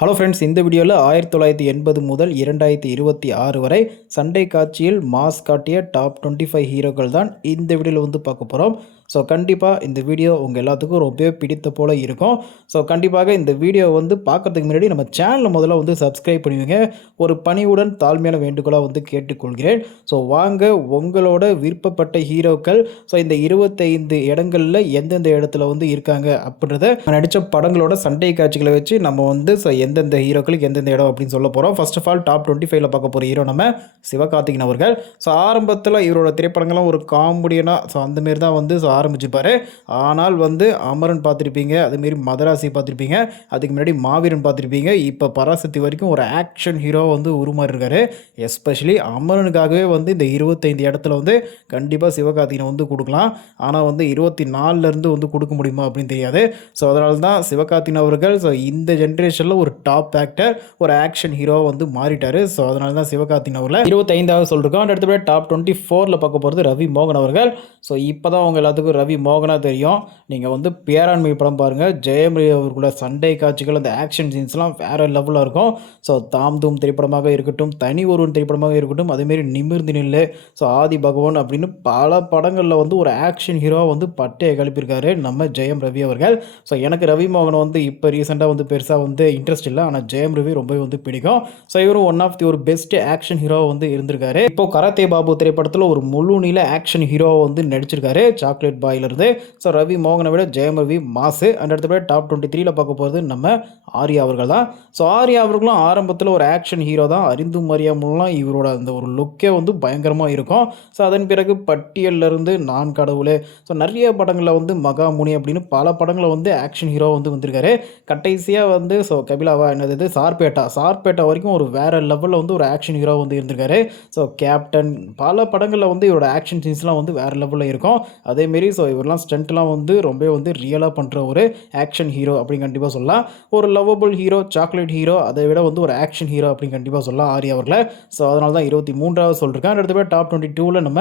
Hello friends இந்த வீடியோவில் ஆயிரத்தி தொள்ளாயிரத்தி எண்பது முதல் இரண்டாயிரத்தி இருபத்தி ஆறு வரை சண்டை காட்சியில் மாஸ் காட்டிய டாப் டுவெண்ட்டி ஃபைவ் ஹீரோக்கள் தான் இந்த வீடியோவில் வந்து பார்க்க போகிறோம் ஸோ கண்டிப்பாக இந்த வீடியோ உங்கள் எல்லாத்துக்கும் ரொம்பவே பிடித்த போல் இருக்கும். ஸோ கண்டிப்பாக இந்த வீடியோ வந்து பார்க்கறதுக்கு முன்னாடி நம்ம சேனலை முதல்ல வந்து சப்ஸ்கிரைப் பண்ணுவீங்க ஒரு பணிவுடன் தாழ்மையான வேண்டுகோளாக வந்து கேட்டுக்கொள்கிறேன். ஸோ வாங்க உங்களோட விருப்பப்பட்ட ஹீரோக்கள் ஸோ இந்த இருபத்தைந்து இடங்களில் எந்தெந்த இடத்துல வந்து இருக்காங்க அப்படின்றத நடித்த படங்களோட சண்டை காட்சிகளை வச்சு நம்ம வந்து ஸோ எந்தெந்த ஹீரோக்களுக்கு எந்தெந்த இடம் அப்படின்னு சொல்ல போகிறோம் first of all top twenty ஃபைவ்ல பார்க்க போகிற ஹீரோ நம்ம சிவகார்த்திகன் அவர்கள். ஸோ ஆரம்பத்தில் இவரோட திரைப்படங்கள்லாம் ஒரு காமெடியனாக ஸோ அந்தமாரி தான் வந்து ஸோ ஆரம்பிச்சுப்பார் ஆனால் வந்து அமரன் பார்த்துருப்பீங்க அதுமாரி மதராசி பார்த்துருப்பீங்க அதுக்கு முன்னாடி மாவீரன் பார்த்துருப்பீங்க. இப்போ பராசக்தி வரைக்கும் ஒரு ஆக்ஷன் ஹீரோ வந்து உருமாறிருக்காரு. எஸ்பெஷலி அமரனுக்காகவே வந்து இந்த இருபத்தைந்து இடத்துல வந்து கண்டிப்பாக சிவகார்த்திகனை வந்து கொடுக்கலாம். ஆனால் வந்து இருபத்தி நாலுலேருந்து வந்து கொடுக்க முடியுமா அப்படின்னு தெரியாது. ஸோ அதனால தான் சிவகார்த்திகன் அவர்கள் ஸோ இந்த ஜென்ரேஷனில் ஒரு டாப் ஆக்டர் ஒரு ஆக்ஷன் ஹீரோவாக வந்து மாறிட்டார். ஸோ அதனால தான் சிவகார்த்திகன் அவர்கள் இருபத்தைந்தாவது சொல்லிருக்கோம் அடுத்தபடி டாப் டுவெண்ட்டி ஃபோரில் பார்க்க போகிறது ரவி மோகன் அவர்கள். ஸோ இப்போ தான் அவங்க எல்லாத்துக்கும் ரவி மோகனா தெரியும். நீங்கள் வந்து பேராண்மை படம் பாருங்கள் ஜெயம் ரவி அவர்களோட சண்டை காட்சிகள் அந்த ஆக்ஷன் சீன்ஸ்லாம் வேறு லெவலில் இருக்கும். ஸோ தாம் தூம் திரைப்படமாக இருக்கட்டும் தனி ஒருவன் திரைப்படமாக இருக்கட்டும் அதேமாரி நிமிர்ந்து நில்லு. ஸோ ஆதி பகவான் அப்படின்னு பல படங்களில் வந்து ஒரு ஆக்ஷன் ஹீரோ வந்து பட்டையை கழிப்பிருக்காரு நம்ம ஜெயம் ரவி அவர்கள். ஸோ எனக்கு ரவி மோகன் வந்து இப்போ ரீசெண்டாக வந்து பெருசாக வந்து இன்ட்ரெஸ்ட் இல்லை. ஆனால் ஜெயம் ரவி ரொம்பவே வந்து பிடிக்கும். ஸோ இவரும் ஒன் ஆஃப் தி ஒரு பெஸ்ட் ஆக்ஷன் ஹீரோ வந்து இருந்திருக்காரு. இப்போ கராத்தே பாபு திரைப்படத்தில் ஒரு முழு நீள ஆக்ஷன் ஹீரோ வந்து நடிச்சிருக்காரு. சாக்லேட் பாயிலிருந்து. ஸோ ரவி மோகனை விட ஜெயம் ரவி மாசு. அண்ட் அடுத்தபடி டாப் டுவெண்ட்டி த்ரீல பார்க்க போகிறது நம்ம ஆர்யா அவர்கள் தான். ஸோ ஆர்யா அவர்களும் ஆரம்பத்தில் ஒரு ஆக்ஷன் ஹீரோ தான். அறிந்தும் அறியாமலாம் இவரோட அந்த ஒரு லுக்கே வந்து பயங்கரமாக இருக்கும். ஸோ அதன் பிறகு பட்டியலிருந்து நான் கடவுளே. ஸோ நிறைய படங்களில் வந்து மகாமுனி அப்படின்னு பல படங்களில் வந்து ஆக்ஷன் ஹீரோ வந்து வந்திருக்காரு. கடைசியாக வந்து ஸோ கபிலாவா என்னது இது? சார்பேட்டா. சார்பேட்டா வரைக்கும் ஒரு வேறு லெவலில் வந்து ஒரு ஆக்ஷன் ஹீரோ வந்து இருந்திருக்காரு. ஸோ கேப்டன் பல படங்களில் வந்து இவரோட ஆக்ஷன் சீன்ஸ்லாம் வந்து வேறு லெவலில் இருக்கும். அதேமாரி ஸோ இவரெல்லாம் ஸ்டண்ட்லாம் வந்து ரொம்ப வந்து ரியலாக பண்ணுற ஒரு ஆக்ஷன் ஹீரோ அப்படின்னு கண்டிப்பாக சொல்லலாம். ஒரு லவ்வபிள் ஹீரோ சாக்லேட் ஹீரோ அதை விட வந்து ஒரு ஆக்ஷன் ஹீரோ அப்படின்னு கண்டிப்பாக சொல்லலாம் ஆர்யா அவர்களை. ஸோ அதனால தான் இருபத்தி மூன்றாவது சொல்லியிருக்கேன் அடுத்த பேர் டாப் டுவெண்ட்டி டூவில் நம்ம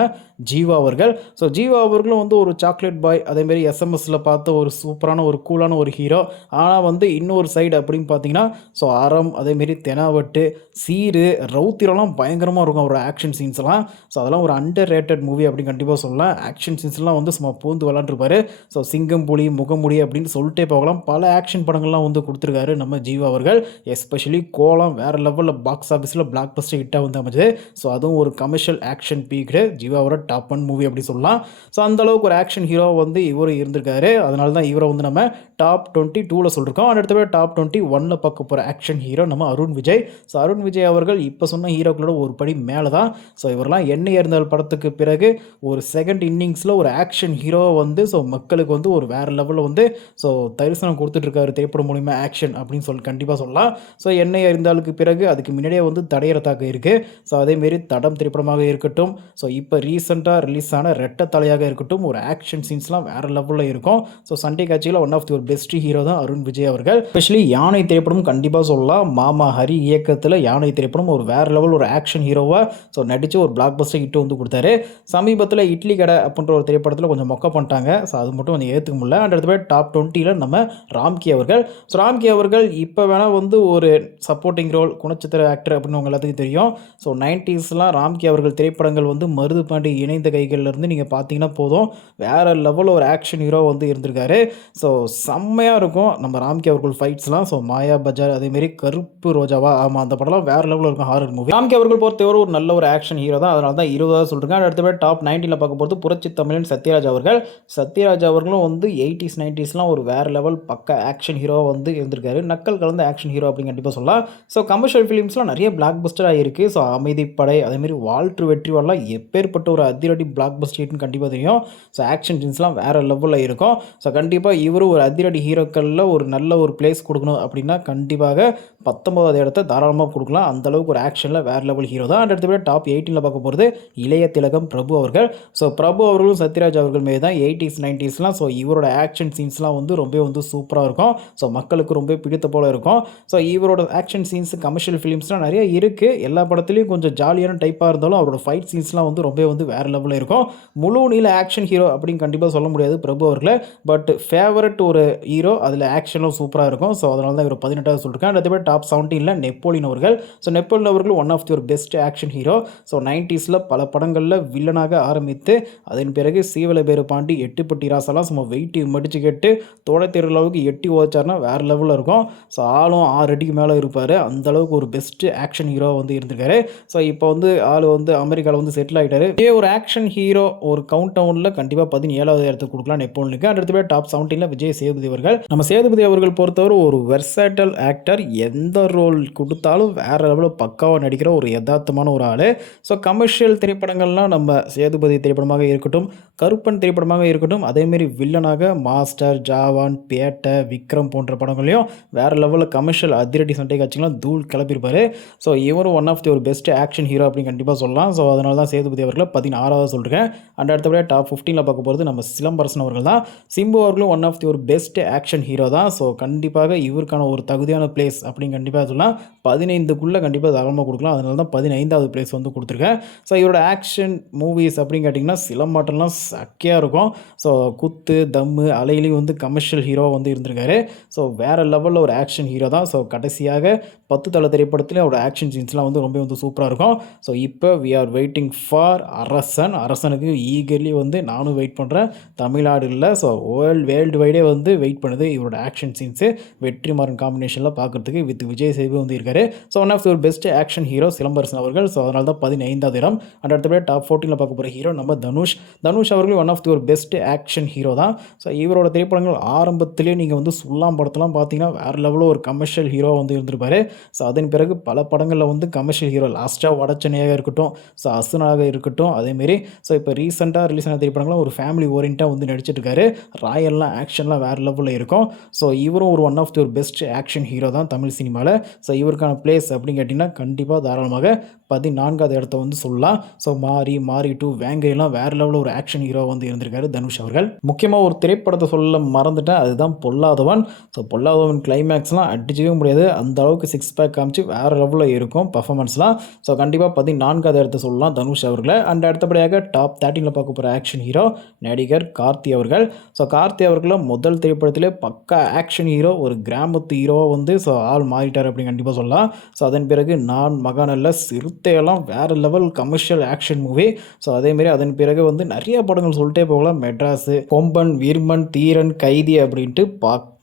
ஜீவா அவர்கள். ஸோ ஜீவா அவர்களும் வந்து ஒரு சாக்லேட் பாய் அதேமாரி எஸ்எம்எஸில் பார்த்த ஒரு சூப்பரான ஒரு கூலான ஒரு ஹீரோ ஆனால் வந்து இன்னொரு சைடு அப்படின்னு பார்த்தீங்கன்னா ஸோ அறம் அதேமாரி தெனாவட்டு சீரு ரவுத்திரம்லாம் பயங்கரமாக இருக்கும் ஒரு ஆக்ஷன் சீன்ஸ்லாம் ஸோ அதெல்லாம் ஒரு அண்டர் ரேட்டட் மூவி அப்படின்னு கண்டிப்பாக சொல்லலாம். ஆக்ஷன் சீன்ஸ்லாம் வந்து சும்மா பூந்து விளாண்டுருப்பாரு. ஸோ சிங்கம் புலி முகமுடி அப்படின்னு சொல்லிட்டே போகலாம். பல ஆக்ஷன் படங்கள்லாம் வந்து கொடுத்துருக்காரு நம்ம ஜீவா அவர்கள். எஸ்பெஷலி கோலம் வேறு லெவலில் பாக்ஸ் ஆஃபீஸில் பிளாக் பஸ்டர் ஹிட்டாக வந்து அமைஞ்சது. ஸோ அதுவும் ஒரு கமர்ஷியல் ஆக்ஷன் பீக்டு ஜீவாவோட டாப் ஒன் மூவி அப்படி சொல்லலாம். ஸோ அந்த அளவுக்கு ஒரு ஆக்ஷன் ஹீரோ வந்து இவரும் இருந்திருக்காரு. அதனால தான் இவரை வந்து நம்ம டாப் டுவெண்ட்டி டூவில் சொல்லியிருக்கோம் அடுத்தவே டாப் டுவெண்ட்டி ஒன்னில் பார்க்க போகிற ஆக்ஷன் ஹீரோ நம்ம அருண் விஜய். ஸோ அருண் விஜய் அவர்கள் இப்போ சொன்ன ஹீரோக்களோட ஒரு படி மேலே தான் ஸோ இவரெல்லாம் என்ன இருந்தால் படத்துக்கு பிறகு ஒரு செகண்ட் இன்னிங்ஸில் ஒரு ஆக்ஷன் ஹீரோ வந்து ஸோ மக்களுக்கு வந்து ஒரு வேறு லெவலில் வந்து ஸோ தரிசனம் கொடுத்துட்ருக்காரு திரைப்படம் மூலிமா ஆக்ஷன் அப்படின்னு சொல்லி கண்டிப்பாக சொல்லலாம். ஸோ என்னை அறிந்தாலுக்கு பிறகு அதுக்கு முன்னாடியே வந்து தடையறதாக இருக்குது ஸோ அதேமாரி தடம் திரைப்படமாக இருக்கட்டும் ஸோ இப்போ ரீசெண்டாக ரிலீஸ் ஆன ரெட்ட தலையாக இருக்கட்டும் ஒரு ஆக்ஷன் சீன்ஸ்லாம் வேறு லெவலில் இருக்கும். ஸோ சண்டே காட்சியில் ஒன் ஆஃப் தி ஒரு பெஸ்ட் ஹீரோ தான் அருண் விஜய் அவர்கள். ஸ்பெஷலி யானை திரைப்படம் கண்டிப்பாக சொல்லலாம். மாமா ஹரி இயக்கத்தில் யானை திரைப்படம் ஒரு வேறு லெவல் ஒரு ஆக்ஷன் ஹீரோவாக ஸோ நடித்து ஒரு பிளாக் பஸ்டர் ஹிட் வந்து கொடுத்தாரு. சமீபத்தில் இட்லி கடை அப்படின்ற ஒரு திரைப்படத்தில் கொஞ்சம் மொக்க பண்ணிட்டாங்க. ஸோ அது மட்டும் கொஞ்சம் ஏற்றுக்க முடியல. அண்ட் அடுத்த டாப் டுவெண்ட்டியில் நம்ம ராம்கி அவர்கள். ஸோ ராம்கி அவர்கள் இப்போ வேணால் வந்து ஒரு சப்போர்ட்டிங் ரோல் குணச்சித்திர ஆக்டர் அப்படின்னு உங்க எல்லாத்துக்கும் தெரியும். ஸோ நைன்டிஸ்லாம் ராம்கி அவர்கள் திரைப்படங்கள் வந்து மருது பாண்டி இணைந்த கைகள்லேருந்து நீங்கள் பார்த்தீங்கன்னா போதும். வேறு லெவலில் ஒரு ஆக்ஷன் ஹீரோ வந்து இருந்திருக்காரு. ஸோ செம்மையாக இருக்கும் நம்ம ராம்கி அவர்கள் ஃபைட்ஸ்லாம் ஸோ மாயா பஜார் அதேமாரி கருப்பு ரோஜாவா ஆமாம் அந்த படம்லாம் வேறு லெவலில் இருக்கும் ஹாரர் மூவி ராம்கி அவர்கள் பொறுத்தவரை ஒரு நல்ல ஒரு ஆக்ஷன் ஹீரோ தான். அதனால தான் இருபதாக சொல்கிறேன் அடுத்த டாப் நைன்டீனில் பார்க்க போகிறது புரட்சி தமிழன் சத்யராஜ் அவர்கள் சத்யராஜ் அவர்களும் வந்து எயிட்டிஸ் நைன்டிஸ்லாம் ஒரு வேறு லெவல் பக்க ஆக்ஷன் ஹீரோவாக வந்து இருந்திருக்காரு. நக்கல் கலந்த ஆக்ஷன் ஹீரோ அப்படின்னு கண்டிப்பாக சொல்லலாம். ஸோ கமர்ஷியல் ஃபிலிம்ஸ்லாம் நிறைய பிளாக் பஸ்டராக ஆகிருக்கு ஸோ அமைதிப்படை அதேமாரி வால்ட்ரு வெற்றிவாலாம் எப்பேற்பட்ட ஒரு அதிரடி பிளாக் பஸ்டர்னு கண்டிப்பாக தெரியும். ஸோ ஆக்ஷன் சீன்ஸ்லாம் வேறு லெவலில் இருக்கும். ஸோ கண்டிப்பாக இவரும் ஒரு அதிரடி ஹீரோக்களில் ஒரு நல்ல ஒரு பிளேஸ் கொடுக்கணும் அப்படின்னா கண்டிப்பாக பத்தொன்பதாவது இடத்த தாராளமாக கொடுக்கலாம். அந்த அளவுக்கு ஒரு ஆக்ஷனில் வேறு லெவல் ஹீரோ தான். அடுத்த டாப் எயிட்டீனில் பார்க்க போகிறது இளைய திலகம் பிரபு அவர்கள். ஸோ பிரபு அவர்களும் சத்யராஜ் அவர்கள் மாரி தான் எயிட்டிஸ் நைன்டிஸ்லாம் ஸோ இவரோட ஆக்ஷன் சீன்ஸ்லாம் வந்து ரொம்ப வந்து சூப்பராக இருக்கும். ஸோ மக்களுக்கு ரொம்ப பிடித்த போல இருக்கும். ஸோ இவரோட ஆக்ஷன் சீன்ஸ் கமர்ஷியல் ஃபிலிம்ஸ்லாம் நிறைய இருக்குது எல்லா படத்துலையும் கொஞ்சம் ஜாலியான டைப்பாக இருந்தாலும் அவரோட ஃபைட் சீன்ஸ்லாம் வந்து ரொம்ப வந்து வேறு லெவலில் இருக்கும். முழு நீல ஆக்ஷன் ஹீரோ அப்படின்னு கண்டிப்பாக சொல்ல முடியாது பிரபு அவர்களை. பட் ஃபேவரட் ஒரு ஹீரோ அதில் ஆக்ஷனும் சூப்பராக இருக்கும். ஸோ அதனால தான் இவர் பதினெட்டாவது சொல்லியிருக்கேன் அடுத்தபடி டாப் செவன்டீனில் நெப்போலியன் அவர்கள். ஸோ நெப்போலியன் அவர்கள் one of your best action hero so நைன்ட்டீஸில் பல படங்களில் வில்லனாக ஆரம்பித்து அதன் பிறகு சீவல பேர் பாண்டி எட்டுப்பட்டி ராசெல்லாம் சும்மா வெயிட்டு மடிச்சு கேட்டு தோடத்தேர் அளவுக்கு எட்டி உதச்சார்னா வேறு லெவலில் இருக்கும். ஸோ ஆளும் ஆறு அடிக்கு மேலே இருப்பார். அந்த அளவுக்கு ஒரு பெஸ்ட் ஆக்ஷன் ஹீரோ வந்து இருந்திருக்காரு. ஸோ இப்போ வந்து ஆள் வந்து அமெரிக்காவில் வந்து செட்டில் ஆகிட்டாரு இதே ஒரு ஆக்ஷன் ஹீரோ ஒரு கவுண்ட் டவுனில் கண்டிப்பாக பதினேழாவது இடத்துக்கு கொடுக்கலாம் நெப்போலினுக்கு அடுத்தபடி டாப் செவன்டீனில் விஜய் சேதுபதி அவர்கள். நம்ம சேதுபதி அவர்கள் பொறுத்தவரை ஒரு வெர்சைட்டல் ஆக்டர் எந்த ரோல் கொடுத்தாலும் வேறு லெவலில் பக்காவாக நடிக்கிற ஒரு யதார்த்தமான ஒரு ஆள். ஸோ கமர்ஷியல் திரைப்படங்கள்லாம் நம்ம சேதுபதி திரைப்படமாக இருக்கட்டும் கருப்பன் திரைப்படமாக இருக்கட்டும் அதேமாரி வில்லனாக மாஸ்டர் ஜாவான் பேட்டை விக்ரம் போன்ற படங்களையும் வேறு லெவலில் கமர்ஷியல் அதிரடி சண்டை காட்சிகள்லாம் தூள் கிளப்பியிருப்பார். ஸோ இவரும் ஒன் ஆஃப் தி ஒரு பெஸ்ட் ஆக்ஷன் ஹீரோ அப்படின்னு கண்டிப்பாக சொல்லலாம். ஸோ அதனால தான் சேதுபதி அவர்களை பதினாறாவது சொல்கிறேன் அண்ட் அடுத்தபடியாக டாப் ஃபிஃப்டீனில் பார்க்க போகிறது நம்ம சிலம்பரசன் அவர்கள் தான். சிம்பு அவர்களும் ஒன் ஆஃப் தி ஒரு பெஸ்ட் ஆக்ஷன் ஹீரோ தான். ஸோ கண்டிப்பாக இவருக்கான ஒரு தகுதியான பிளேஸ் அப்படின்னு கண்டிப்பாக சொல்லலாம். பதினைந்துக்குள்ளே கண்டிப்பாக தாராளமாக கொடுக்கலாம். அதனால தான் பதினைந்தாவது பிளேஸ் வந்து கொடுத்துருக்கேன். ஸோ இவரோட ஆக்ஷன் மூவிஸ் அப்படின்னு கேட்டிங்கன்னா சிலம்பாட்டம்லாம் சக்கையாக இருக்கும். ஸோ குத்து தம்மு அலையிலையும் வந்து கமர்ஷியல் ஹீரோ வந்து இருந்திருக்காரு. ஸோ வேறு லெவலில் ஒரு ஆக்ஷன் ஹீரோ தான். ஸோ கடைசியாக பத்து தலை திரைப்படத்தில் அவரோட ஆக்ஷன் சீன்ஸ்லாம் வந்து ரொம்ப வந்து சூப்பராக இருக்கும். ஸோ இப்போ வி ஆர் வெயிட்டிங் ஃபார் அரசன். அரசனுக்கு ஈகர்லி வந்து நானும் வெயிட் பண்ணுறேன் தமிழ்நாடு இல்லை. ஸோ வேர்ல்டு வேர்ல்டு வைடே வந்து வெயிட் பண்ணுது இவரோட ஆக்ஷன் சீன்ஸு வெற்றிமாறன் காம்பினேஷனில் பார்க்குறதுக்கு வித் விஜய் சேவி வந்து இருக்காரு. So one of your best action hero Silambarasan அவர்கள். ஸோ அதனால தான் பதினைந்தாவது இடம். அண்ட் அடுத்தபடியாக டாப் ஃபோர்ட்டினில் பார்க்க போகிற ஹீரோ நம்ம தனுஷ். தனுஷ் அவர்கள் one of your best action hero தான். ஸோ இவரோட திரைப்படங்கள் ஆரம்பத்திலே நீங்கள் வந்து சுல்லாம் படத்தெல்லாம் பார்த்தீங்கன்னா வேறு லெவலில் ஒரு கமர்ஷியல் ஹீரோ வந்து இருந்திருப்பாரு. ஸோ அதன் பிறகு பல படங்களில் வந்து கமர்ஷியல் ஹீரோ லாஸ்ட்டாக வடச்சனையாக இருக்கட்டும். ஸோ அசுனாக இருக்கட்டும். அதேமாரி ஸோ இப்போ ரீசெண்டாக ரிலீஸ் ஆன திரைப்படங்களும் ஒரு ஃபேமிலி ஓரியண்ட்டாக வந்து நடிச்சிட்டு ராயல்லாம் ஆக்ஷன்லாம் வேறு லெவலில் இருக்கும். ஸோ இவரும் ஒரு ஒன் ஆஃப் தி ஒரு பெஸ்ட் ஆக்ஷன் ஹீரோ தான் தமிழ் சினிமாவில் ஸோ இவருக்கான பிளேஸ் அப்படின்னு கேட்டிங்கன்னா கண்டிப்பாக தாராளமாக பதினான்காவது இடத்த வந்து சொல்லலாம். ஸோ மாறி மாறி டூ வேங்கையெல்லாம் வேறு லெவலில் ஒரு ஆக்ஷன் ஹீரோ வந்து இருந்திருக்காரு தனுஷ் அவர்கள். முக்கியமாக ஒரு திரைப்படத்தை சொல்ல மறந்துட்டேன். அதுதான் பொல்லாதவன். ஸோ பொல்லாதவன் கிளைமேக்ஸ்லாம் அடிச்சிக்கவே முடியாது. அந்த அளவுக்கு சிக்ஸ் பேக் காமிச்சு வேறு லெவலில் இருக்கும் பர்ஃபார்மன்ஸ்லாம் ஸோ கண்டிப்பாக பதினான்காவது இடத்த சொல்லலாம் தனுஷ் அவர்களை. அண்ட் அடுத்தபடியாக டாப் தேர்ட்டினில் பார்க்க போகிற ஆக்ஷன் ஹீரோ நடிகர் கார்த்தி அவர்கள். ஸோ கார்த்தி அவர்களும் முதல் திரைப்படத்திலே பக்கா ஆக்ஷன் ஹீரோ ஒரு கிராமத்து ஹீரோவாக வந்து ஸோ ஆள் மாறிட்டார் அப்படின்னு கண்டிப்பாக சொல்லலாம். ஸோ அதன் பிறகு நான் மகானல்ல சிறுத்தையெல்லாம் வேறு level commercial action movie so அதேமாரி அதன் பிறகு வந்து நிறைய படங்கள் சொல்லிட்டே போகலாம். மெட்ராஸு கொம்பன் வீர்மன் தீரன் கைதி அப்படின்ட்டு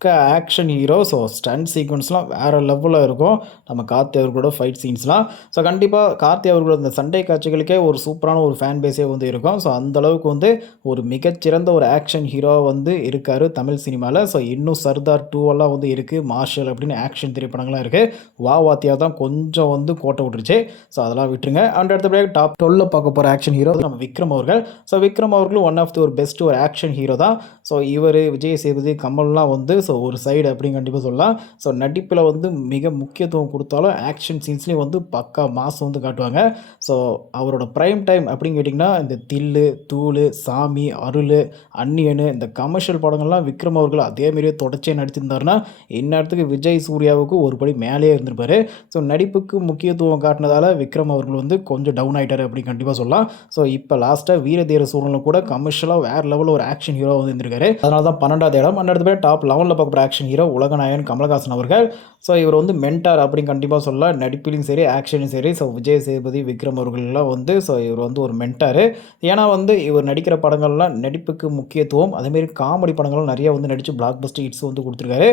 பக்க ஆக்ஷன் ஹீரோ ஸோ ஸ்டண்ட் சீக்வன்ஸ்லாம் வேறு லெவலில் இருக்கும். நம்ம கார்த்தி அவர்களோட ஃபைட் சீன்ஸ்லாம் ஸோ கண்டிப்பாக கார்த்தி அவர்களோட இந்த சண்டை காட்சிகளுக்கே ஒரு சூப்பரான ஒரு ஃபேன் பேஸே வந்து இருக்கும். ஸோ அந்தளவுக்கு வந்து ஒரு மிகச்சிறந்த ஒரு ஆக்ஷன் ஹீரோ வந்து இருக்கார் தமிழ் சினிமாவில் ஸோ இன்னும் சர்தார் டூ எல்லாம் வந்து இருக்குது மார்ஷல் அப்படின்னு ஆக்ஷன் திரைப்படங்கள்லாம் இருக்குது வா வாத்தியா தான் கொஞ்சம் வந்து கோட்டை விட்டுருச்சு. ஸோ அதெல்லாம் விட்டுருங்க. அண்ட் அடுத்தபடியாக டாப் டுவெல்ல பார்க்க போகிற ஆக்ஷன் ஹீரோ நம்ம விக்ரம் அவர்கள். ஸோ விக்ரம் அவர்களும் ஒன் ஆஃப் தி ஒரு பெஸ்ட் ஒரு ஆக்ஷன் ஹீரோ தான். ஸோ இவர் விஜய் சேதுபதி கமல்லாம் வந்து ஸோ ஒரு சைடு அப்படின்னு கண்டிப்பாக சொல்லலாம். ஸோ நடிப்பில் வந்து மிக முக்கியத்துவம் கொடுத்தாலும் ஆக்ஷன் சீன்ஸ்லேயும் வந்து பக்கா மாதம் வந்து காட்டுவாங்க. ஸோ அவரோட ப்ரைம் டைம் அப்படின்னு கேட்டிங்கன்னா இந்த தில்லு தூள் சாமி அருள் அன்னியனு இந்த கமர்ஷியல் படங்கள்லாம் விக்ரம் அவர்கள் அதேமாரியே தொடர்ச்சியே நடிச்சிருந்தாருன்னா இந்நேரத்துக்கு விஜய் சூர்யாவுக்கு ஒரு படி மேலேயே இருந்திருப்பார். ஸோ நடிப்புக்கு முக்கியத்துவம் காட்டினதால விக்ரம் அவர்கள் வந்து கொஞ்சம் டவுன் ஆகிட்டார் அப்படின்னு கண்டிப்பாக சொல்லலாம். ஸோ இப்போ லாஸ்ட்டாக வீரதீர சூழலும் கூட கமர்ஷியலாக வேறு லெவலில் ஒரு ஆக்ஷன் ஹீரோ வந்து இருந்திருக்காரு. அதனால தான் பன்னெண்டாவது இடம். அந்த இடத்துல டாப் லெவலில் பார்க்குற ஆக்ஷன் ஹீரோ உலகநாயகன் கமலஹாசன் அவர்கள். ஸோ இவர் வந்து மென்டார் அப்படின்னு கண்டிப்பாக சொல்ல நடிப்பிலையும் சரி ஆக்ஷனும் சரி. ஸோ விஜய் சேதுபதி விக்ரம் அவர்கள்லாம் வந்து ஸோ இவர் வந்து ஒரு மென்டாரு ஏன்னா வந்து இவர் நடிக்கிற படங்கள்லாம் நடிப்புக்கு முக்கியத்துவம். அதேமாரி காமெடி படங்கள்லாம் நிறைய வந்து நடித்து பிளாக் பஸ்டர் ஹிட்ஸ் வந்து கொடுத்துருக்காரு.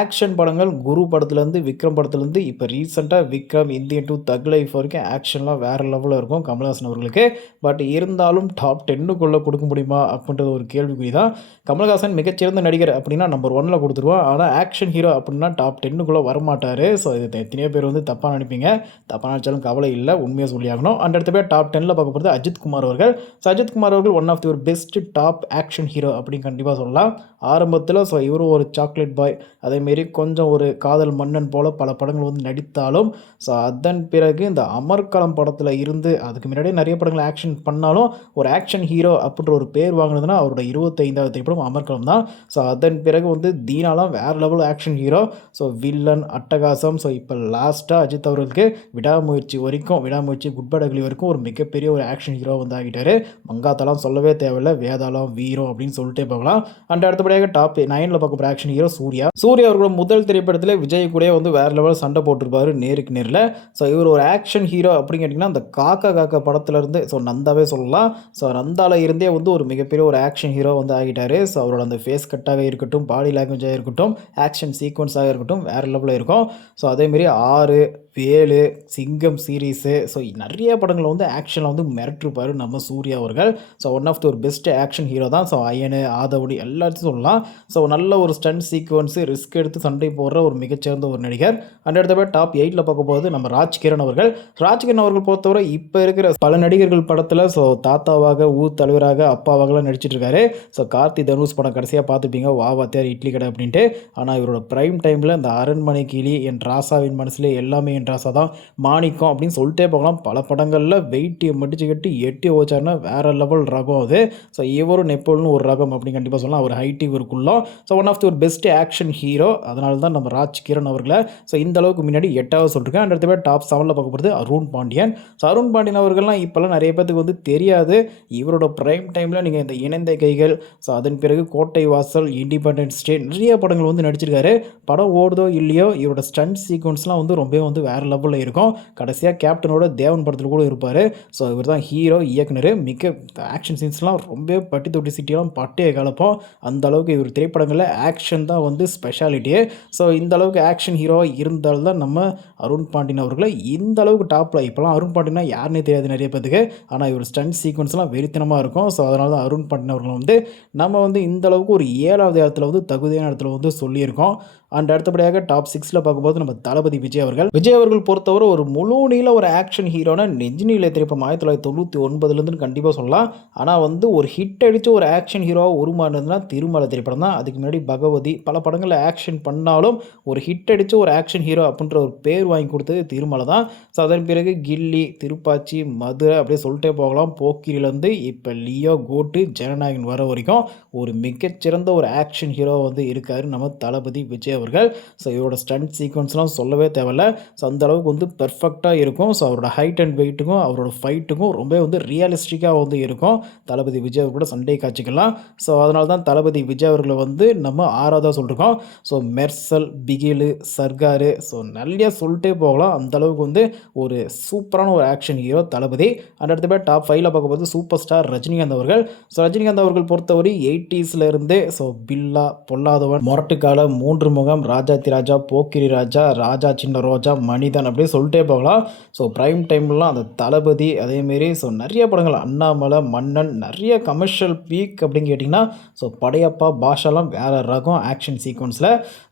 ஆக்ஷன் படங்கள் குரு படத்துலேருந்து விக்ரம் படத்துலேருந்து இப்போ ரீசெண்டாக Vikram Indian two Thug Life வரைக்கும் ஆக்ஷன்லாம் வேறு லெவலில் இருக்கும் கமல்ஹாசன் அவர்களுக்கு. பட் இருந்தாலும் டாப் டென்னுக்குள்ளே கொடுக்க முடியுமா அப்படின்றது ஒரு கேள்விக்குறி தான் கமல்ஹாசன் மிகச்சிறந்த நடிகர் அப்படின்னா நம்பர் ஒன்னில் சூப்பராக கொடுத்துருவான் ஆனால் ஆக்ஷன் ஹீரோ அப்படின்னா டாப் டென்னுக்குள்ளே வரமாட்டார். ஸோ இது எத்தனையோ பேர் வந்து தப்பாக நினைப்பீங்க. தப்பாக நினச்சாலும் கவலை இல்லை. உண்மையாக சொல்லியாகணும். அந்த அடுத்த பேர் டாப் டென்னில் பார்க்க போகிறது அஜித் குமார் அவர்கள். ஸோ அஜித் குமார் அவர்கள் ஒன் ஆஃப் தி ஒரு பெஸ்ட் டாப் ஆக்ஷன் ஹீரோ அப்படின்னு கண்டிப்பாக சொல்லலாம். ஆரம்பத்தில் ஸோ இவரும் ஒரு சாக்லேட் பாய் அதேமாரி கொஞ்சம் ஒரு காதல் மன்னன் போல் பல படங்கள் வந்து நடித்தாலும் ஸோ அதன் பிறகு இந்த அமர்கலம் படத்தில் இருந்து அதுக்கு முன்னாடியே நிறைய படங்கள் ஆக்ஷன் பண்ணாலும் ஒரு ஆக்ஷன் ஹீரோ அப்படின்ற ஒரு பேர் வாங்கினதுன்னா அவரோட இருபத்தைந்தாவது திரைப்படம் அமர்கலம் தான். ஸோ அதன் பிறகு வந்து தீனாலாம் வேறு level action hero so villain அட்டகாசம். ஸோ இப்போ லாஸ்ட்டாக அஜித் அவர்களுக்கு விடாமுயற்சி வரைக்கும் விடாமுயற்சி குட் வரைக்கும் ஒரு மிகப்பெரிய ஒரு ஆக்ஷன் ஹீரோ வந்து ஆகிட்டார் மங்காத்தலாம் சொல்லவே தேவையில்ல. வேதாளம் வீரம் அப்படின்னு சொல்லிட்டே போகலாம். அண்ட் அடுத்தபடியாக டாப் நைனில் பார்க்க போகிற ஆக்ஷன் ஹீரோ சூர்யா. சூர்யா அவர்களோட முதல் திரைப்படத்தில் விஜய் கூட வந்து வேறு லெவல் சண்டை போட்டிருப்பாரு நேருக்கு நேரில். ஸோ இவர் ஒரு ஆக்ஷன் ஹீரோ அப்படின்னு கேட்டிங்கன்னா அந்த காக்கா காக்கா படத்துலேருந்து ஸோ நந்தாவே சொல்லலாம். ஸோ நந்தாவில் இருந்தே வந்து ஒரு மிகப்பெரிய ஒரு ஆக்ஷன் ஹீரோ வந்து ஆகிட்டாரு. ஸோ அவரோட அந்த ஃபேஸ் கட்டாக இருக்கட்டும் பாடி லாங்குவேஜாக இருக்கட்டும் ஆக்ஷன் சீக்வன்ஸாக இருக்கட்டும் வேறு லெவலில் இருக்கும். ஸோ அதேமாரி ஆறு வேலு சிங்கம் சீரீஸு ஸோ நிறைய படங்கள் வந்து ஆக்ஷனில் வந்து மிரட்டிருப்பார் நம்ம சூர்யா அவர்கள். ஸோ ஒன் ஆஃப் தி ஒரு பெஸ்ட் ஆக்ஷன் ஹீரோ தான். ஸோ அயனு ஆதவடி எல்லாத்தையும் சொல்லலாம். ஸோ நல்ல ஒரு ஸ்டண்ட் சீக்வன்ஸு ரிஸ்க் எடுத்து சண்டை போடுற ஒரு மிகச்சிறந்த ஒரு நடிகர். அண்ட் அடுத்த பேர் டாப் எயிட்டில் பார்க்க போகிறது நம்ம ராஜ்கிரண் அவர்கள். ராஜ்கிரண் அவர்கள் பொறுத்தவரை இப்போ இருக்கிற பல நடிகர்கள் படத்தில் ஸோ தாத்தாவாக ஊர் தலைவராக அப்பாவாகலாம் நடிச்சிட்ருக்காரு ஸோ கார்த்தி தனுஷ் படம் கடைசியாக பார்த்துப்பீங்க. வா வாத்தியார் இட்லி கடை அப்படின்ட்டு. ஆனால் இவரோட ப்ரைம் டைமில் இந்த அரண்மனை கிளி என் ராசாவின் மனசில் எல்லாமே என்ற மெட்ராஸாக தான் மாணிக்கம் அப்படின்னு சொல்லிட்டே போகலாம். பல படங்களில் வெயிட்டியை மடிச்சு கட்டி எட்டி ஓச்சாருன்னா வேற லெவல் ரகம் அது. ஸோ இவரும் நெப்போல்னு ஒரு ரகம் அப்படின்னு கண்டிப்பாக சொல்லலாம். அவர் ஹைட்டி இவருக்குள்ளும் ஸோ ஒன் ஆஃப் தி ஒரு பெஸ்ட் ஆக்ஷன் ஹீரோ அதனால தான் நம்ம ராஜ் கிரண் அவர்களை ஸோ இந்த அளவுக்கு முன்னாடி எட்டாவது சொல்லிருக்கேன். அண்ட் அடுத்த பேர் டாப் செவனில் பார்க்க போகிறது அருண் பாண்டியன். ஸோ அருண் பாண்டியன் அவர்கள்லாம் இப்போல்லாம் நிறைய பேத்துக்கு வந்து தெரியாது. இவரோட ப்ரைம் டைமில் நீங்கள் இந்த இணைந்த கைகள் ஸோ அதன் பிறகு கோட்டை வாசல் இண்டிபெண்டன்ஸ் டே நிறைய படங்கள் வந்து நடிச்சிருக்காரு. படம் ஓடுதோ இல்லையோ இவரோட ஸ்டண்ட் சீக்வன்ஸ்லாம் வந்து ரொம்பவே வந்து வேறு லெவலில் இருக்கும். கடைசியாக கேப்டனோட தேவன் படத்தில் கூட இருப்பார். ஸோ இவர் தான் ஹீரோ இயக்குனர் மிக ஆக்ஷன் சீன்ஸ்லாம் ரொம்ப பட்டி தொட்டி சிட்டியெல்லாம் பட்டே கலப்போம். அந்த அளவுக்கு இவர் திரைப்படங்களில் ஆக்ஷன் தான் வந்து ஸ்பெஷாலிட்டியே ஸோ இந்த அளவுக்கு ஆக்ஷன் ஹீரோவாக இருந்தால்தான் நம்ம அருண் பாண்டியன் அவர்களை இந்த அளவுக்கு டாப்பில் இப்போலாம் அருண் பாண்டியனா யாருன்னே தெரியாது நிறைய பேத்துக்கு. ஆனால் இவர் ஸ்டண்ட் சீக்வன்ஸ்லாம் வெறித்தனமாக இருக்கும். ஸோ அதனால தான் அருண் பாண்டியன் அவர்களை வந்து நம்ம வந்து இந்த அளவுக்கு ஒரு ஏழாவது இடத்துல வந்து தகுதியான இடத்துல வந்து சொல்லியிருக்கோம். அண்ட் அடுத்தபடியாக டாப் சிக்ஸில் பார்க்கும்போது நம்ம தளபதி விஜய் அவர்கள். விஜய் அவர்கள் பொறுத்தவரை ஒரு முழு நீள ஒரு ஆக்ஷன் ஹீரோனா நெஞ்சினில திரைப்படம் ஆயிரத்தி தொள்ளாயிரத்தி தொண்ணூற்றி ஒன்பதுலேருந்து கண்டிப்பாக சொல்லலாம். ஆனால் வந்து ஒரு ஹிட் அடித்து ஒரு ஆக்ஷன் ஹீரோவாக உருமாறினதுன்னா திருமலை திரைப்படம் தான். அதுக்கு முன்னாடி பகவதி பல படங்களில் ஆக்ஷன் பண்ணாலும் ஒரு ஹிட் அடித்து ஒரு ஆக்ஷன் ஹீரோ அப்படின்ற ஒரு பேர் வாங்கி கொடுத்தது திருமலை தான். ஸோ அதன் பிறகு கில்லி திருப்பாச்சி மதுரை அப்படியே சொல்லிட்டே போகலாம். போக்கிரிலேருந்து இப்போ லியோ கோட்டு ஜனநாயகன் வர வரைக்கும் ஒரு மிகச்சிறந்த ஒரு ஆக்ஷன் ஹீரோ வந்து இருக்கார் நம்ம தளபதி விஜய் அவர்கள் ஸோ இவரோட ஸ்டண்ட் சீக்வன்ஸ்லாம் சொல்லவே தேவையில்ல. ஸோ அந்த அளவுக்கு வந்து பெர்ஃபெக்டாக இருக்கும். ஸோ அவரோட ஹைட் அண்ட் வெயிட்டுக்கும் அவரோட ஃபைட்டுக்கும் ரொம்ப வந்து ரியலிஸ்டிக்காக வந்து இருக்கும். தளபதி விஜய் அவர் கூட சண்டை காட்சிக்கலாம் ஸோ அதனால தான் தளபதி விஜய் அவர்களை வந்து நம்ம ஆறாவதாக சொல்லியிருக்கோம் ஸோ மெர்சல் பிகிலு சர்காரு ஸோ நிறைய சொல்லிட்டே போகலாம். அந்த அளவுக்கு வந்து ஒரு சூப்பரான ஒரு ஆக்ஷன் ஹீரோ தளபதி. அண்ட் அடுத்த பேர் டாப் ஃபைவ்ல பார்க்கும்போது சூப்பர் ஸ்டார் ரஜினிகாந்த் அவர்கள். ஸோ ரஜினிகாந்த் அவர்கள் பொறுத்தவரை எயிட்டிஸ்லேருந்தே ஸோ பில்லா பொல்லாதவன் மொரட்டுக்கால மூன்று முகம் ராஜாத்தி ராஜா போக்கிரி ராஜா ராஜா சின்ன ரோஜா மனிதன் அப்படியே சொல்லிட்டே போகலாம். ஸோ ப்ரைம் டைம்லாம் அந்த தளபதி அதேமாரி ஸோ நிறைய படங்கள் அண்ணாமலை மன்னன் நிறைய கமர்ஷியல் பீக் அப்படின்னு கேட்டிங்கன்னா ஸோ படையப்பா பாஷாலாம் வேறு ரகம் ஆக்ஷன் சீக்வன்ஸில்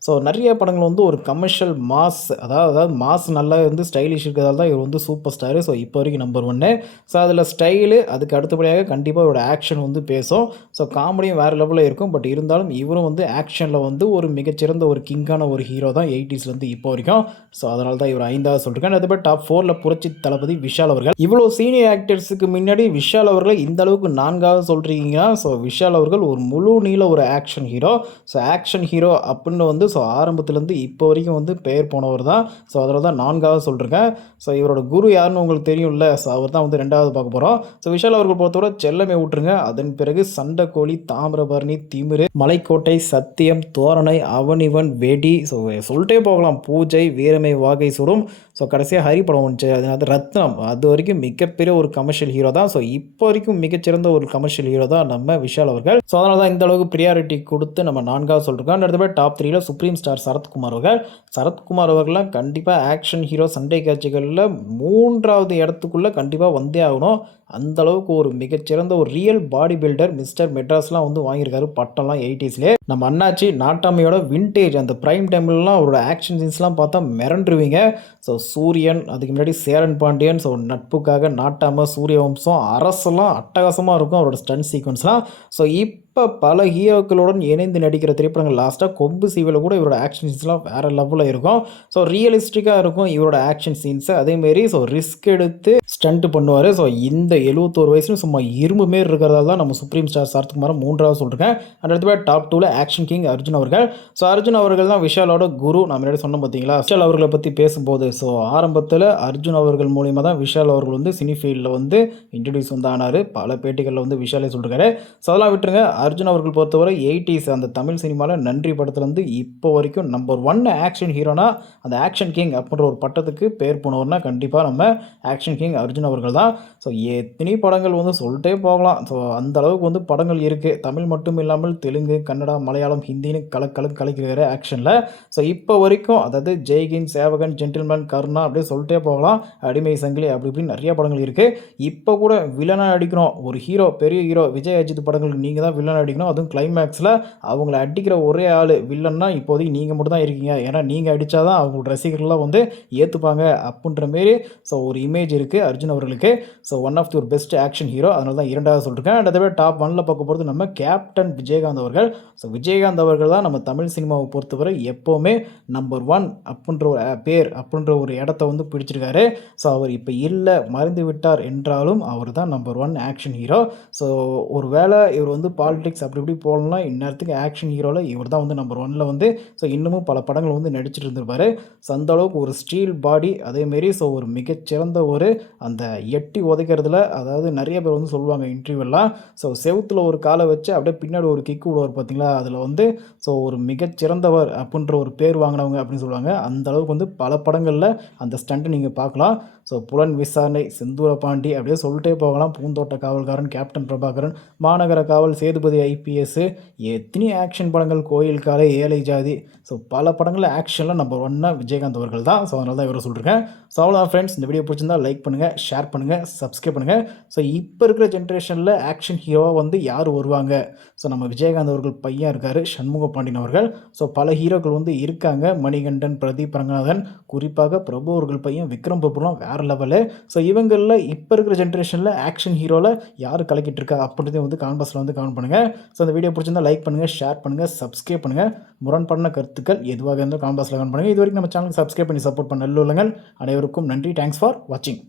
ஸோ நிறைய படங்கள் வந்து ஒரு கமர்ஷியல் மாஸ் அதாவது அதாவது மாஸ் நல்லா வந்து ஸ்டைலிஷ் இருக்கிறதால தான் இவர் வந்து சூப்பர் ஸ்டாரு ஸோ இப்போ வரைக்கும் நம்பர் ஒன்று ஸோ அதில் ஸ்டைலு அதுக்கு அடுத்தபடியாக கண்டிப்பாக இவரோட ஆக்ஷன் வந்து பேசும். ஸோ காமெடியும் வேறு லெவலில் இருக்கும். பட் இருந்தாலும் இவரும் வந்து ஆக்ஷனில் வந்து ஒரு மிகச்சிறந்த ஒரு கிங்கான ஒரு ஹீரோ தான் எயிட்டிஸ்லேருந்து இப்போ வரைக்கும். ஸோ அதனால தான் இவர் ஐந்தாவது சொல்லியிருக்கேன் அதே மாதிரி டாப் ஃபோரில் புரட்சி தளபதி விஷால் அவர்கள். இவ்வளோ சீனியர் ஆக்டர்ஸுக்கு முன்னாடி விஷால் அவர்களை இந்த அளவுக்கு நான்காவது சொல்கிறீங்க ஸோ விஷால் அவர்கள் ஒரு முழு நீள ஒரு action hero so action hero அப்படின்னு வந்து ஸோ ஆரம்பத்துலேருந்து இப்போ வரைக்கும் வந்து பெயர் போனவர் தான். ஸோ அதில் தான் நான்காவது சொல்லியிருக்கேன் ஸோ இவரோட குரு யாருன்னு உங்களுக்கு தெரியும்ல? ஸோ அவர் தான் வந்து ரெண்டாவது பார்க்க போகிறோம் ஸோ விஷால் அவர்கள் பொறுத்தவரை செல்லமே விட்டுருங்க. அதன் பிறகு சண்டைக்கோழி தாமிரபரணி திமிரு மலைக்கோட்டை சத்தியம் தோரணை அவனிவன் வெடி ஸோ சொல்லிட்டே போகலாம். பூஜை வீரமை வாகை சுடும் ஸோ கடைசியாக ஹரி படம் வந்துச்சு. அதனால ரத்னம் அது வரைக்கும் மிகப்பெரிய ஒரு கமர்ஷியல் ஹீரோ தான். ஸோ இப்போ வரைக்கும் மிகச்சிறந்த ஒரு கமர்ஷியல் ஹீரோ தான் நம்ம விஷால் அவர்கள். ஸோ அதனால தான் இந்த அளவுக்கு ப்ரியாரிட்டி கொடுத்து நம்ம நான்காவது சொல்லிருக்கோம் அடுத்த டாப் த்ரீல சுப்ரீம் ஸ்டார் சரத்குமார் அவர்கள். சரத்குமார் அவர்கள்லாம் கண்டிப்பாக ஆக்ஷன் ஹீரோ சண்டை காட்சிகளில் மூன்றாவது இடத்துக்குள்ளே கண்டிப்பாக வந்தே ஆகணும். அந்த அளவுக்கு ஒரு மிகச்சிறந்த ஒரு ரியல் பாடி பில்டர் மிஸ்டர் மெட்ராஸ்லாம் வந்து வாங்கியிருக்காரு பட்டம்லாம் எயிட்டிஸ்லேயே. நம்ம அண்ணாச்சி நாட்டாமையோட விண்டேஜ் அந்த ப்ரைம் டைம்லலாம் அவரோட ஆக்ஷன் சீன்ஸ்லாம் பார்த்தா மிரண்டுருவீங்க. ஸோ சூரியன் அதுக்கு முன்னாடி சேரன் பாண்டியன். ஸோ நட்புக்காக நாட்டாம சூரிய வம்சம் அரசெல்லாம் அட்டகாசமாக இருக்கும் அவரோட ஸ்டன் சீக்வன்ஸ்லாம் ஸோ இப்போ பல ஹீரோக்களுடன் இணைந்து நடிக்கிற திரைப்படங்கள் லாஸ்ட்டாக கொம்பு சீவில் கூட இவரோட ஆக்ஷன் சீன்ஸ்லாம் வேறு லெவலில் இருக்கும். ஸோ ரியலிஸ்டிக்காக இருக்கும் இவரோட ஆக்ஷன் சீன்ஸு அதேமாரி ஸோ ரிஸ்க் எடுத்து ஸ்டண்ட் பண்ணுவார். ஸோ இந்த எழுபத்தோரு வயசுலையும் சும்மா இரும்பு மாரி இருக்கிறதால தான் நம்ம சுப்ரீம் ஸ்டார் சரத்குமார் மூன்றாவது சொல்லிருக்கேன். அடுத்த டாப் டூவில் ஆக்ஷன் கிங் அர்ஜுன் அவர்கள். ஸோ அர்ஜுன் அவர்கள் தான் விஷாலோட குரு. நம்ம முன்னாடி சொன்னோம் பார்த்தீங்களா விஷால் அவர்களை பற்றி பேசும்போது ஸோ ஆரம்பத்தில் அர்ஜுன் அவர்கள் மூலியமாக தான் விஷால் அவர்கள் வந்து சினி ஃபீல்டில் வந்து இன்ட்ரடியூஸ் வந்து ஆனார். பல பேட்டிகளில் வந்து விஷாலே சொல்லிருக்காரு. ஸோ அதெல்லாம் விட்டுருங்க. அர்ஜுன் அவர்கள் பொறுத்தவரை எயிட்டிஸ் அந்த தமிழ் சினிமாவில் நன்றி படத்துலேருந்து இப்போ வரைக்கும் நம்பர் ஒன் ஆக்ஷன் ஹீரோனா அந்த ஆக்ஷன் கிங் அப்படின்ற ஒரு பட்டத்துக்கு பேர் போனவர்னா கண்டிப்பாக நம்ம ஆக்ஷன் கிங் அர்ஜுன் அவர்கள் தான். ஸோ எத்தனை படங்கள் வந்து சொல்லிட்டே போகலாம். ஸோ அந்த அளவுக்கு வந்து படங்கள் இருக்குது தமிழ் மட்டும் இல்லாமல் தெலுங்கு கன்னடா மலையாளம் ஹிந்தின்னு கலக்கலு கலக்கிறாரு ஆக்ஷனில் ஸோ இப்போ வரைக்கும் அதாவது ஜெய்கின் சேவகன் ஜென்டில்மேன் கருணா அப்படியே சொல்லிட்டே போகலாம். அடிமை சங்கிலி அப்படி இப்படின்னு நிறைய படங்கள் இருக்குது இப்போ கூட வில்லனாக அடிக்கணும் ஒரு ஹீரோ பெரிய ஹீரோ விஜய் அஜித் படங்களுக்கு நீங்கள் தான் வில்லன் அடிக்கணும் அதுவும் கிளைமேக்ஸில் அவங்கள அடிக்கிற ஒரே ஆள் வில்லன்னா இப்போதைக்கு நீங்கள் மட்டும் தான் இருக்கீங்க. ஏன்னா நீங்கள் அடித்தா தான் அவங்களோட ரசிகர்கள்லாம் வந்து ஏற்றுப்பாங்க அப்படின்ற மாரி ஸோ ஒரு இமேஜ் இருக்குது அர்ஜுன் அவர்களுக்கு. ஸோ ஒன் ஆஃப் தி ஒரு பெஸ்ட் ஆக்ஷன் ஹீரோ அதனால தான் இரண்டாவது சொல்லியிருக்கேன் அண்ட் அதே டாப் ஒனில் பார்க்க போகிறது நம்ம கேப்டன் விஜயகாந்த் அவர்கள். ஸோ விஜயகாந்த் அவர்கள் தான் நம்ம தமிழ் சினிமாவை பொறுத்தவரை எப்போவுமே நம்பர் ஒன் அப்படின்ற ஒரு பேர் அப்படின்ற ஒரு இடத்த வந்து பிடிச்சிருக்காரு. ஸோ அவர் இப்போ இல்லை மறைந்து விட்டார் என்றாலும் அவர் தான் number one action hero so ஒரு வேளை இவர் வந்து பால் பாலிடிக்ஸ் அப்படி இப்படி போகலாம் இந்நேரத்துக்கு ஆக்ஷன் ஹீரோவில் இவர் தான் வந்து நம்பர் ஒனில் வந்து ஸோ இன்னமும் பல படங்கள் வந்து நடிச்சிட்டு இருந்திருப்பார். ஸோ அந்த அளவுக்கு ஒரு ஸ்டீல் பாடி அதேமாரி ஸோ ஒரு மிகச்சிறந்த ஒரு அந்த எட்டி உதைக்கிறதுல அதாவது நிறைய பேர் வந்து சொல்லுவாங்க இன்டர்வியூலாம் ஸோ செவுத்தில் ஒரு காலை வச்சு அப்படியே பின்னாடி ஒரு கிக்கு விடுவார் பார்த்தீங்களா? அதில் வந்து ஸோ ஒரு மிகச்சிறந்தவர் அப்படின்ற ஒரு பேர் வாங்கினவங்க அப்படின்னு சொல்லுவாங்க. அந்த அளவுக்கு வந்து பல படங்களில் அந்த ஸ்டண்ட்டை நீங்கள் பார்க்கலாம். ஸோ புலன் விசாரணை செந்தூர பாண்டி அப்படியே சொல்லிட்டே போகலாம். பூந்தோட்ட காவல்காரன் கேப்டன் பிரபாகரன் மாநகர காவல் சேதுபதி ஐபிஎஸ் எத்தனை ஆக்ஷன் படங்கள் கோயில் காலை ஏழை ஜாதி. ஸோ பல படங்களில் ஆக்ஷனில் நம்பர் ஒன்னாக விஜயகாந்த் அவர்கள் தான். ஸோ அதனால தான் இவரை சொல்லியிருக்கேன் ஸோ அவ்வளோ ஃப்ரெண்ட்ஸ் இந்த வீடியோ பிடிச்சிருந்தா லைக் பண்ணுங்கள் ஷேர் பண்ணுங்கள் சப்ஸ்கிரைப் பண்ணுங்கள் ஸோ இப்போ இருக்கிற ஜென்ரேஷனில் ஆக்ஷன் ஹீரோவாக வந்து யார் வருவாங்க? ஸோ நம்ம விஜயகாந்த் அவர்கள் பையன் இருக்கார் சண்முக பாண்டியன் அவர்கள். ஸோ பல ஹீரோக்கள் வந்து இருக்காங்க. மணிகண்டன் பிரதீப் ரங்கநாதன் குறிப்பாக பிரபு அவர்கள் பையன் விக்ரம் பிரபுலாம் வேறு லெவலு ஸோ இவங்களில் இப்போ இருக்கிற ஜென்ரேஷனில் ஆக்ஷன் ஹீரோவில் யார் கலக்கிட்டு இருக்கா அப்படின்றதையும் வந்து கான்பாஸில் வந்து கமெண்ட் பண்ணுங்கள் ஸோ அந்த வீடியோ பிடிச்சிருந்தா லைக் பண்ணுங்கள் ஷேர் பண்ணுங்கள் சப்ஸ்கிரைப் பண்ணுங்கள் முரண்பண்ண கருத்துக்கள் எதுவாக இருந்தால் கான்பாஸில் கமெண்ட் பண்ணுங்கள் இது வரைக்கும் நம்ம சேனலுக்கு சப்ஸ்கிரைப் பண்ணி சப்போர்ட் பண்ண நல்லுள்ளங்கள் அனைவருக்கும் நன்றி. தேங்க்ஸ் ஃபார் வாட்சிங்